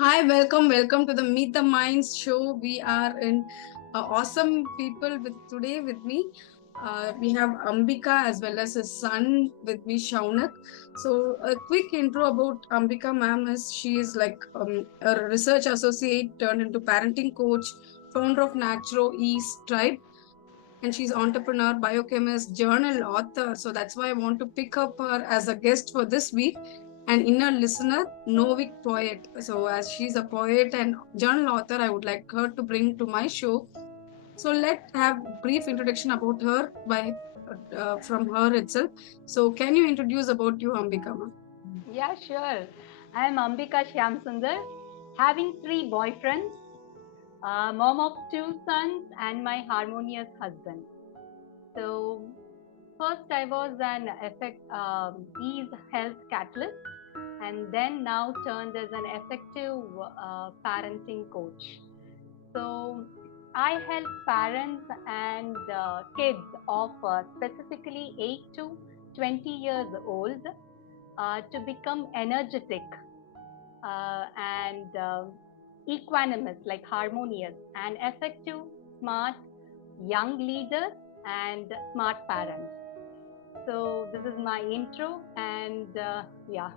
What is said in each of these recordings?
Hi, welcome to the Meet the Minds show. We are in awesome people with today with me. We have Ambika as well as his son with me, Shaunak. So, a quick intro about Ambika ma'am is she is like a research associate turned into parenting coach, founder of Naturo East Tribe, and she's entrepreneur, biochemist, journal author. So that's why I want to pick up her as a guest for this week. And inner listener, Novik poet. So as she's a poet and journal author, I would like her to bring to my show. So let's have brief introduction about her by from her itself. So can you introduce about you, Ambika? Ma'am? Yeah, sure. I am Ambika Shyamsundar, having three boyfriends, mom of two sons, and my harmonious husband. So, first I was an ease health catalyst, and then now turned as an effective parenting coach. So, I help parents and kids of specifically 8 to 20 years old to become energetic and equanimous, like harmonious and effective, smart young leaders and smart parents. So, this is my intro, and yeah.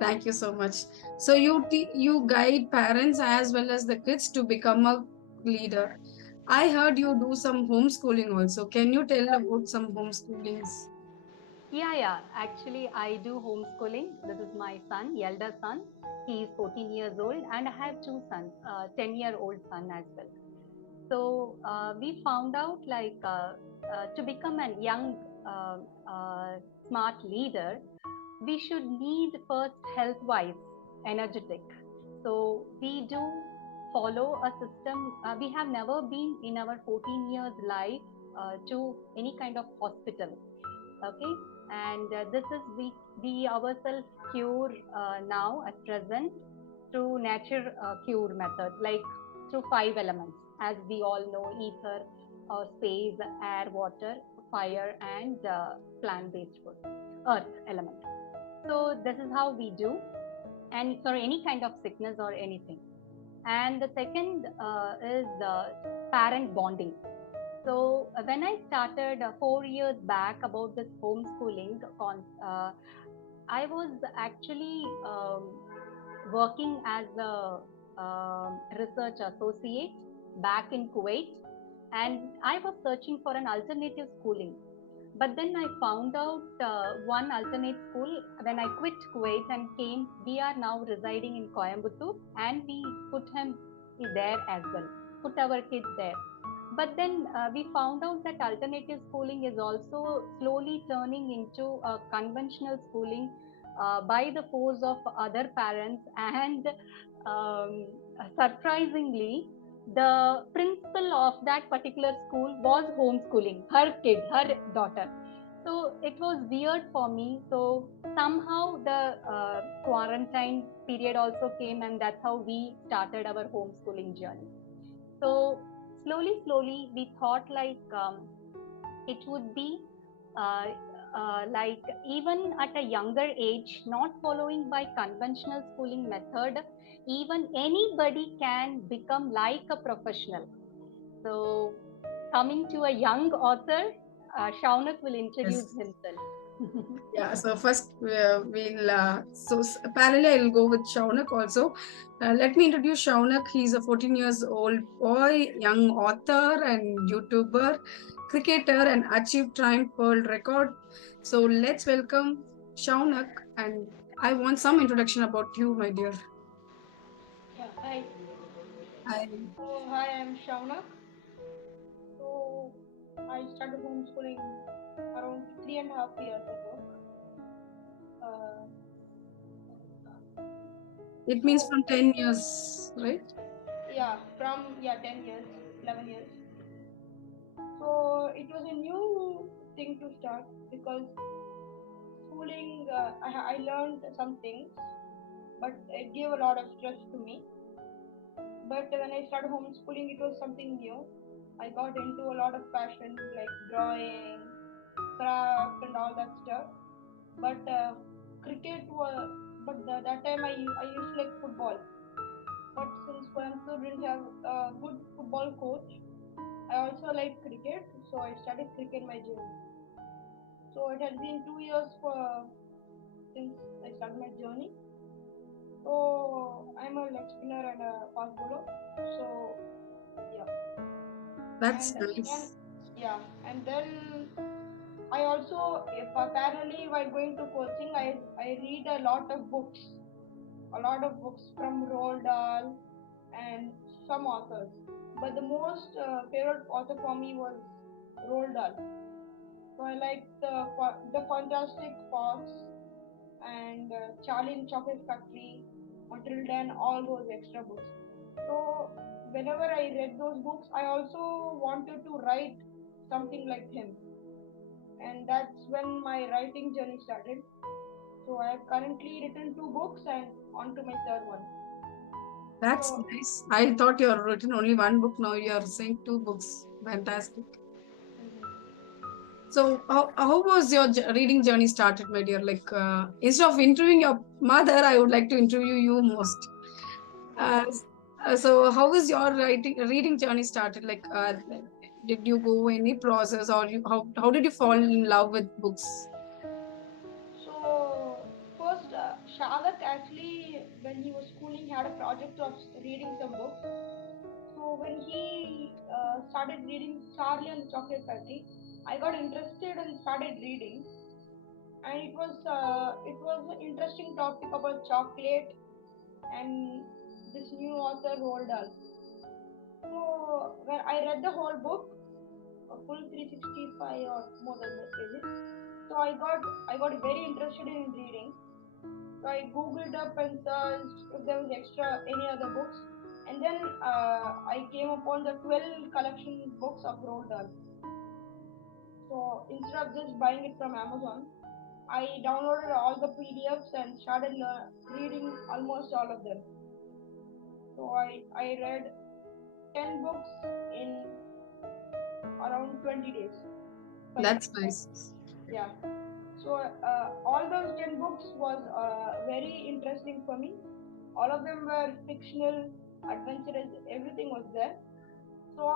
Thank you so much. So you guide parents as well as the kids to become a leader. I heard you do some homeschooling also. Can you tell about some homeschoolings? Yeah. Actually, I do homeschooling. This is my son, elder son. He is 14 years old, and I have two sons, 10-year-old son as well. So we found out to become a young, uh, uh, smart leader, we should need first health wise energetic. So we do follow a system. We have never been in our 14 years life to any kind of hospital. Okay, and this is we ourselves cure now at present through nature cure method, like through five elements, as we all know: ether, space, air, water, fire, and plant based food, earth element. So this is how we do, and for any kind of sickness or anything. And the second is parent bonding. So when I started 4 years back about this homeschooling, I was actually working as a research associate back in Kuwait, and I was searching for an alternative schooling. But then I found out one alternate school when I quit Kuwait and came. We are now residing in Coimbatore, and we put him there as well, put our kids there. But then we found out that alternative schooling is also slowly turning into a conventional schooling by the force of other parents. And um, surprisingly, the principal of that particular school was homeschooling her kid, her daughter. So it was weird for me. So somehow the quarantine period also came, and that's how we started our homeschooling journey. So slowly, we thought it would be uh, like even at a younger age, not following by conventional schooling method, even anybody can become like a professional. So coming to a young author, Shaunak will introduce Yes. himself. Yeah, so first we'll parallel I'll go with Shaunak also. Let me introduce Shaunak. He's a 14 years old boy, young author and YouTuber, cricketer, and achieved triumph world record. So let's welcome Shaunak, and I want some introduction about you, my dear. Yeah, hi. Hi. Hi, I'm Shaunak. So, I started homeschooling around 3.5 years ago. Uh, It means so, from 10 years, right? yeah, from 10 years, 11 years. So, it was a new thing to start because schooling, I learned some things, but it gave a lot of stress to me. But when I started homeschooling, it was something new. I got into a lot of passions like drawing, craft, and all that stuff. But cricket was, but that time I used to like football. since Coimbatore didn't have a good football coach, I also like cricket, so I started cricket my journey. So it has been 2 years since I started my journey. So I'm a leg spinner and a fast bowler. So yeah, That's and then nice. yeah, and then I also, if parallelly while going to coaching, I read a lot of books from Roald Dahl and some authors. But the most favorite author for me was Roald Dahl. So I like the Fantastic Fox and Charlie and Chocolate Factory, Matilda, and all those extra books. So whenever I read those books, I also wanted to write something like him, and that's when my writing journey started. So I have currently written 2 books and on to my third one. That's So nice. I thought you have written only one book. Now you are saying two books. Fantastic. So how was your reading journey started, my dear? Like instead of interviewing your mother, I would like to interview you most. Uh, so how was your reading journey started? Like did you go any process, or how did you fall in love with books? So first, Shalak actually, when he was schooling, had a project of reading some books. So when he started reading Charlie and the Chocolate Factory, I got interested and started reading. And it was an interesting topic about chocolate and this new author Roald Dahl. So when I read the whole book, a full 365 or more than that pages, so I got very interested in reading. So I googled up and searched if there was extra any other books, and then I came upon the 12 collection books of Roald Dahl. So instead of just buying it from Amazon, I downloaded all the PDFs and started reading almost all of them. So I read 10 books in around 20 days. Sorry, That's nice. yeah. So all those 10 books was very interesting for me. All of them were fictional, adventurous, everything was there. So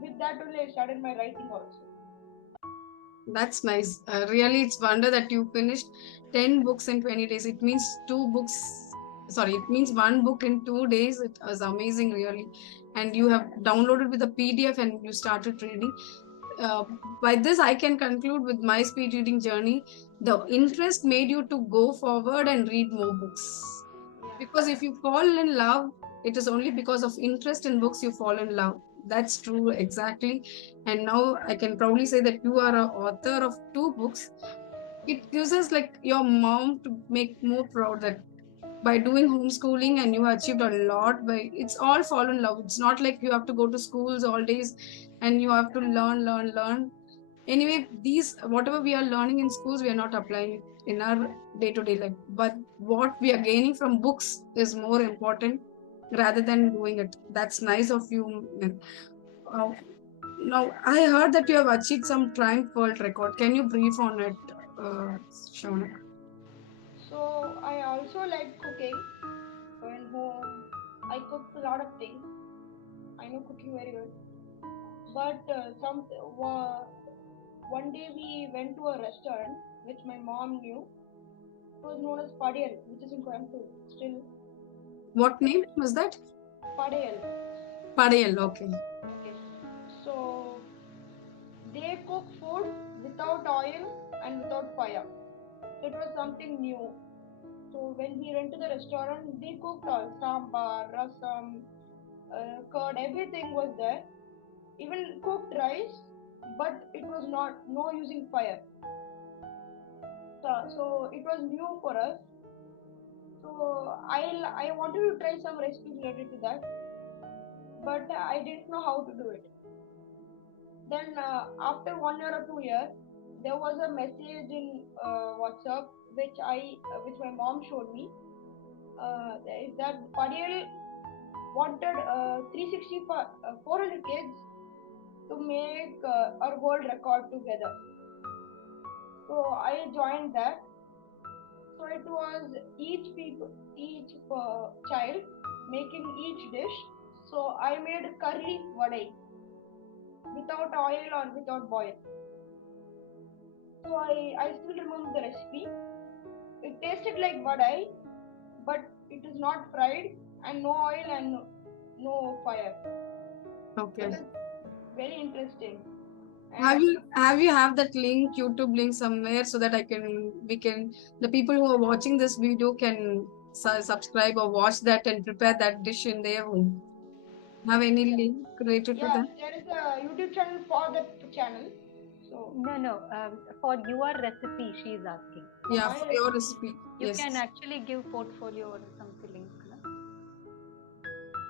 with that only I started my writing also. That's nice. Really, it's wonder that you finished 10 books in 20 days. It means two books. Sorry, it means one book in 2 days. It was amazing, really. And you have downloaded with a PDF and you started reading. Uh, by this, I can conclude with my speed reading journey. The interest made you to go forward and read more books. Because Yeah. if you fall in love, it is only because of interest in books you fall in love. That's true, exactly. And now I can proudly say that you are a author of two books. It gives us like your mom to make more proud that by doing homeschooling and you achieved a lot by it's all fall in love. It's not like you have to go to schools all days and you have to learn. Anyway, these whatever we are learning in schools, we are not applying it in our day-to-day life. But what we are gaining from books is more important rather than doing it. That's nice of you. Uh, Now, I heard that you have achieved some Triumph World Record. Can you brief on it, Shaunak? So I also like cooking. So in home, I cook a lot of things. I know cooking very well. But one day we went to a restaurant which my mom knew. It was known as Padiyal, which is in Coimbatore. Still, What name was that? Padiyal. Padayal, okay. Okay. So they cook food without oil and without fire. So it was something new. So when we went to the restaurant, they cooked all sambar, rasam, curd, everything was there. Even cooked rice, but it was not no using fire. So it was new for us. So I wanted to try some recipes related to that, but I didn't know how to do it. Then after 1 year or 2 years, there was a message in WhatsApp which my mom showed me. Is that Padil wanted 400 kids to make a world record together. So I joined that. So it was each child making each dish. So I made curry vadai without oil or without boil. So I still remember the recipe. It tasted like vadai, but it is not fried and no oil and no fire. Okay. That is very interesting. Have you have that link, YouTube link somewhere, so that the people who are watching this video can subscribe or watch that and prepare that dish in their home? Have any link related to that? There is a YouTube channel for that channel. So No. For your recipe, she is asking. Yeah, my for your recipe. You Yes. can actually give portfolio or something link. No?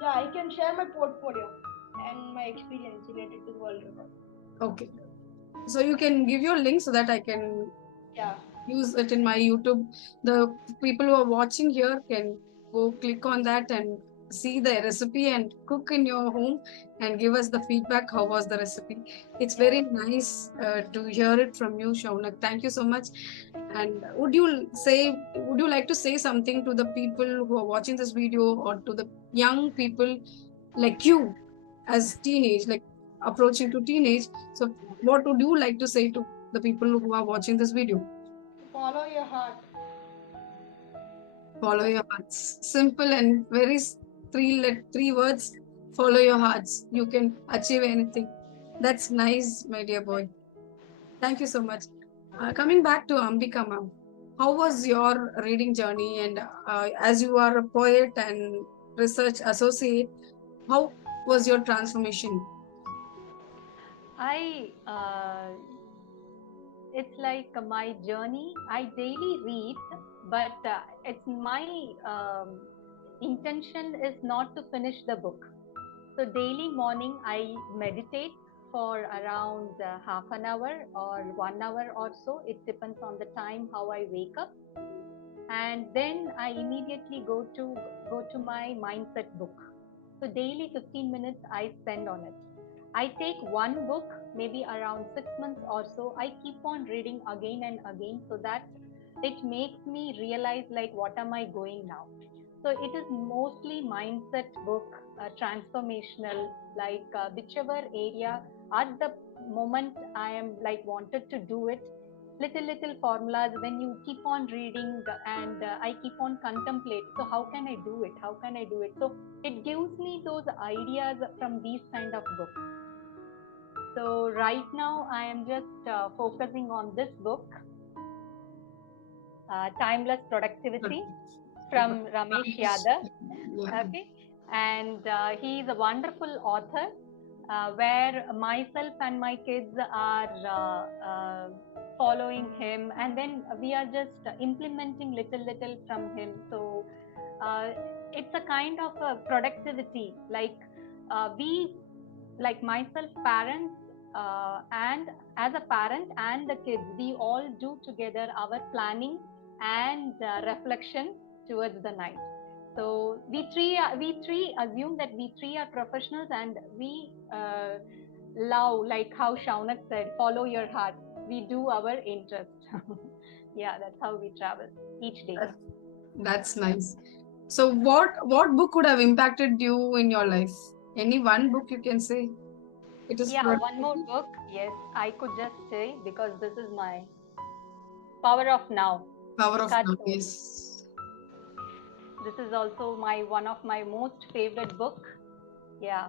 yeah, I can share my portfolio and my experience related to the world record. Okay. So you can give your link so that I can Yeah. use it in my YouTube. The people who are watching here can go click on that and see the recipe and cook in your home and give us the feedback. How was the recipe? It's very nice to hear it from you, Shaunak. Thank you so much. And would you like to say something to the people who are watching this video, or to the young people like you as teenage, like approaching to teenage? So what would you like to say to the people who are watching this video? Follow your heart. Follow your hearts. Simple and very three words. Follow your hearts. You can achieve anything. That's nice, my dear boy. Thank you so much. Coming back to Ambika ma'am, how was your reading journey? And as you are a poet and research associate, how was your transformation? It's like my journey. I daily read, but it's my intention is not to finish the book. So daily morning I meditate for around half an hour or 1 hour or so. It depends on the time how I wake up, and then I immediately go to my mindset book. So daily 15 minutes I spend on it. I take one book, maybe around 6 months or so. I keep on reading again and again so that it makes me realize like what am I going now. So it is mostly mindset book, transformational, like whichever area at the moment I am like wanted to do it. Little formulas when you keep on reading, and I keep on contemplate. So how can I do it? How can I do it? So it gives me those ideas from these kind of books. So right now I am just focusing on this book, Timeless Productivity from Ramesh Yadav. Yeah. Okay, and he is a wonderful author. Where myself and my kids are following him, and then we are just implementing little from him. So it's a kind of a productivity, like we, like myself, parents, and as a parent and the kids, we all do together our planning and reflection towards the night. So we three assume that we three are professionals, and we love, like how Shaunak said, follow your heart. We do our interest. Yeah, that's how we travel each day. That's nice. So what book could have impacted you in your life? Any one book you can say? It is Yeah, one more book. Yes, I could just say, because this is my Power of Now. Power of Eckhart Now. Tolle. Yes. This is also my one of my most favorite book. Yeah.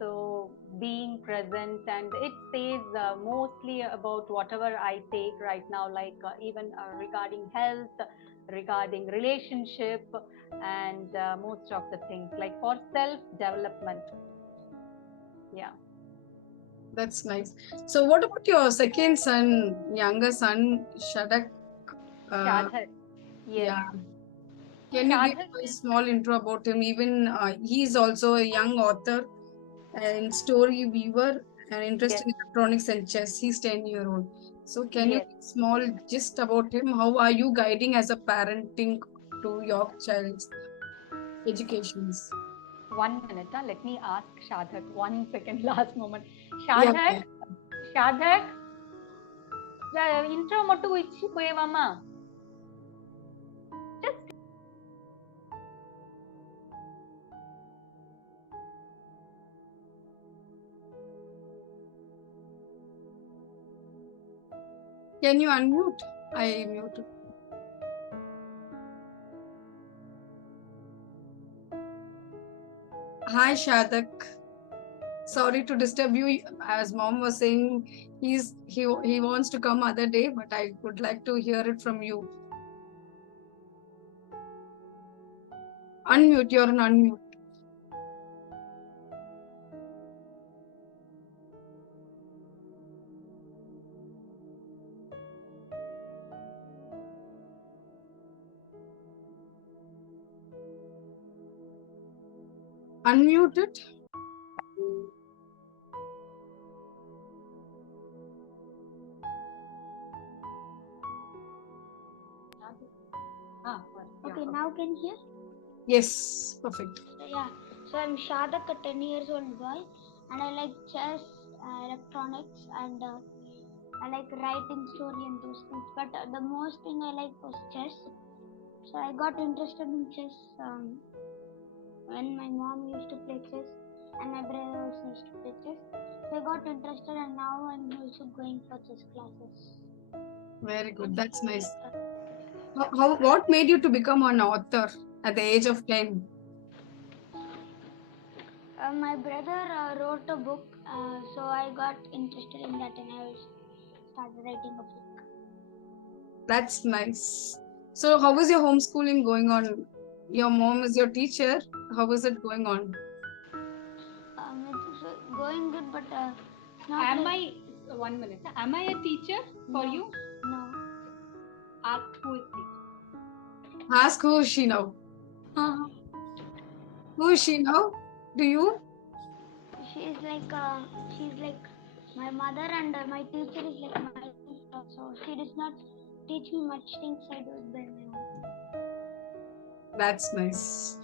So being present, and it says mostly about whatever I take right now, like even regarding health, regarding relationship, and most of the things like for self development. Yeah. That's nice. So what about your second son, younger son, Shadak? Shadhar. Yes. Yeah. Can you give Shadhar a is, small intro about him? Even he's also a young author and story weaver and yes, interested in electronics and chess. He's 10-year old. So can you yes. give small gist about him? How are you guiding as a parenting to your child's educations? 1 minute. Let me ask Shadhar. 1 second, last moment. Yeah. Shadhar, Shadhar, intro mottu ichi poyevama. Can you unmute? I muted. Hi, Shadak. Sorry to disturb you. As mom was saying, he wants to come other day, but I would like to hear it from you. Unmute. You're an unmute. Unmute it. Okay, now can you hear? Yes, perfect. Yeah, so I'm Shadak, a 10 years old boy, and I like chess, electronics, and I like writing story and those things. But the most thing I like was chess. So I got interested in chess when my mom used to play chess, and my brother also used to play chess. So I got interested, and now I'm also going for chess classes. Very good. That's nice. What made you to become an author at the age of 10? My brother wrote a book, so I got interested in that, and I started writing a book. That's nice. So, how is your homeschooling going on? Your mom is your teacher. How is it going on? It's going good, but One minute. Am I a teacher for you? No. Ask who is teacher. Ask who is she now? Who is she now? Do you? She's like my mother, and my teacher is like my sister. So she does not teach me much things. I do it by my own. That's nice.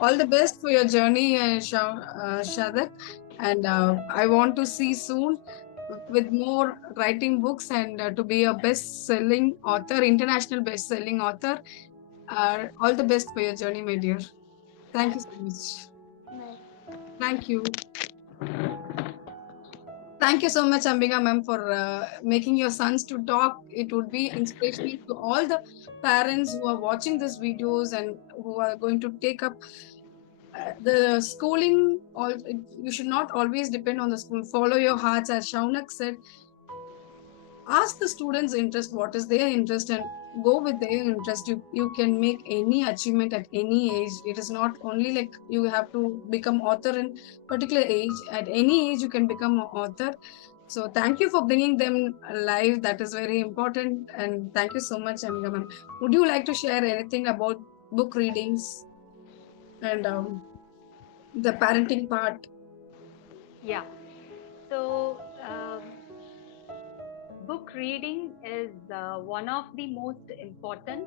All the best for your journey, Shadak. And I want to see soon with more writing books and to be a best-selling author, international best-selling author. All the best for your journey, my dear. Thank you so much. Bye. Thank you. Thank you so much, Ambika ma'am, for making your sons to talk. It would be inspirational to all the parents who are watching these videos and who are going to take up the schooling. You should not always depend on the school. Follow your hearts, as Shaunak said. Ask the students' interest, what is their interest, and go with their interest. You can make any achievement at any age. It is not only like you have to become author in particular age. At any age you can become an author. So thank you for bringing them alive. That is very important. And thank you so much, Amika ma'am. Would you like to share anything about book readings and the parenting part? Yeah. So, book reading is one of the most important,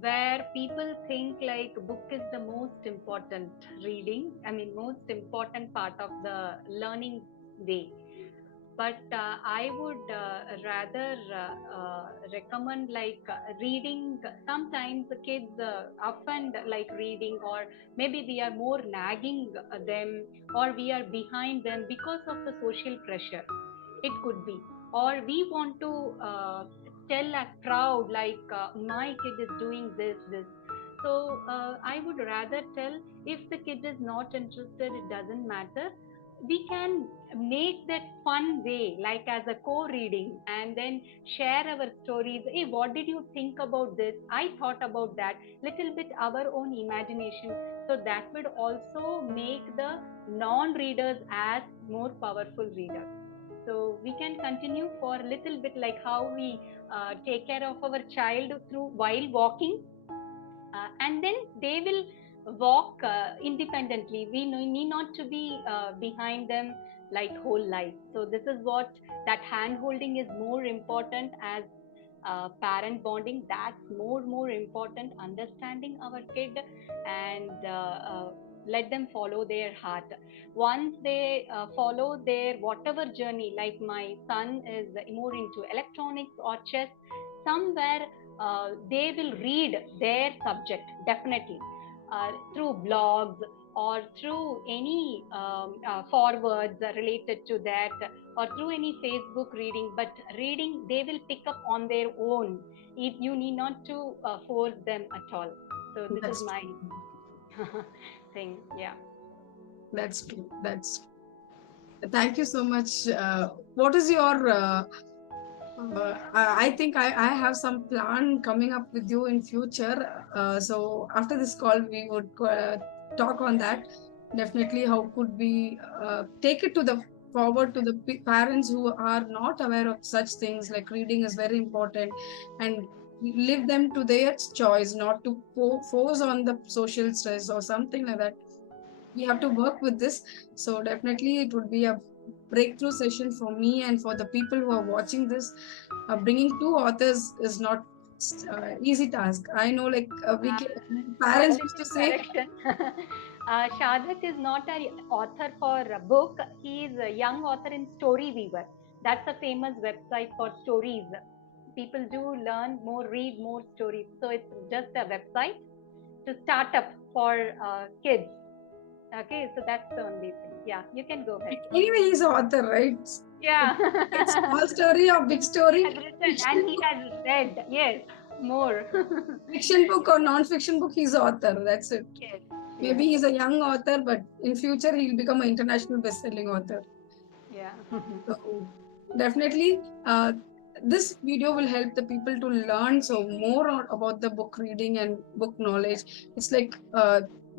where people think like book is the most important reading, I mean most important part of the learning way. But I would rather recommend like reading. Sometimes the kids often like reading, or maybe we are more nagging them, or we are behind them because of the social pressure. It could be, or we want to tell as proud like my kid is doing this. So I would rather tell, if the kid is not interested, it doesn't matter. We can make that fun way, like as a co-reading, and then share our stories. Hey, what did you think about this? I thought about that. Little bit our own imagination. So that would also make the non-readers as more powerful readers. So we can continue for a little bit, like how we take care of our child through while walking, and then they will walk independently. We need not to be behind them like whole life. So this is what, that hand holding is more important as parent bonding. That's more important, understanding our kid, and let them follow their heart. Once they follow their whatever journey, like my son is more into electronics or chess, somewhere they will read their subject definitely. through blogs or through any forwards related to that, or through any Facebook reading. But reading, they will pick up on their own. You need not to force them at all. So this That's is my true. thing. Yeah. That's true. That's Thank you so much. What is your I think I have some plan coming up with you in future. So after this call, we would talk on that. Definitely, how could we take it to the forward to the parents who are not aware of such things, like reading is very important, and leave them to their choice, not to force on the social stress or something like that. We have to work with this. So definitely, it would be a breakthrough session for me and for the people who are watching this. Bringing two authors is not easy task. I know, like A parents used to little say, correction. Shadak is not an author for a book. He is a young author in Story Weaver. That's a famous website for stories. People do learn more, read more stories. So it's just a website to start up for kids. Okay, so that's the only thing. Yeah, you can go ahead. anyway, he's an author, right? Yeah. It's small story or big He story, has written fiction and he book, has read. Yes, more. fiction book or non-fiction book, he's author. That's it. Yes, yes, Maybe he's a young author, but in future he'll become an international best-selling author. yeah. So definitely, this video will help the people to learn so more about the book reading and book knowledge. It's like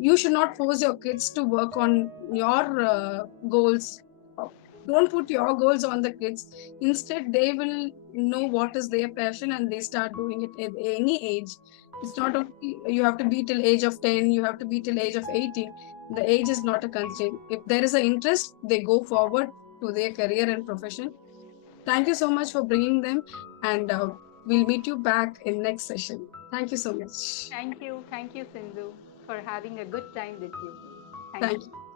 you should not force your kids to work on your goals. Don't put your goals on the kids. Instead, they will know what is their passion and they start doing it at any age. It's not only you have to be till age of 10, you have to be till age of 18. The age is not a constraint. If there is an interest, they go forward to their career and profession. Thank you so much for bringing them, and we'll meet you back in next session. Thank you so much. Thank you, Sindhu, for having a good time with you. Thank Thank you. you.